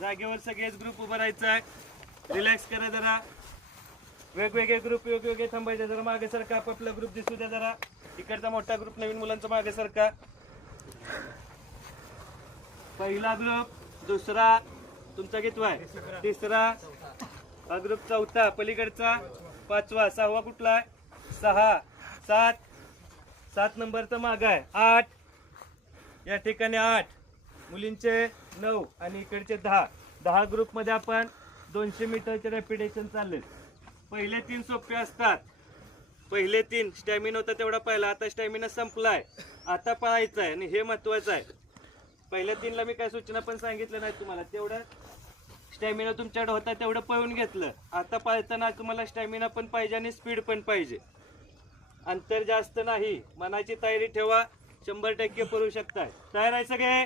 जागेवर सगळेच ग्रुप उभं राहायचं आहे. रिलॅक्स करा जरा. वेगवेगळे ग्रुप वेगवेगळे थांबायचे. जरा मागे सरका. आपापला ग्रुप दिसू द्या जरा. इकडचा मोठा ग्रुप नवीन मुलांचा मागे सरका. पहिला ग्रुप, दुसरा, तुमचा कितवा आहे? तिसरा. हा ग्रुप चौथा, पलीकडचा पाचवा, सहावा कुठला आहे? 6, 7, 7 नंबरचा माग आहे 8. या ठिकाणी 8 मुलींचे 9 आणि इकडचे 10. 10 ग्रुप मध्ये आपण 200 मीटरचे रॅपिडेशन चालले. पहिले 3 सोपे असतात. पहिले 3 स्टॅमिना होता तेवढा पहिला. आता स्टॅमिना संपलाय. आता पळायचं आहे आणि हे महत्वाचं आहे. पहिल्या 3 ला मी काय सूचना पण सांगितलं नाही तुम्हाला. तेवढं स्टॅमिना तुमच्याकडे होता तेवढं पळून घेतलं. आता पळताना तुम्हाला स्टॅमिना पण पाहिजे आणि स्पीड पण पाहिजे. अंतर जास्त नाही. मनाची तयारी ठेवा. 100% पळू शकताय. तयार आहे सगळे?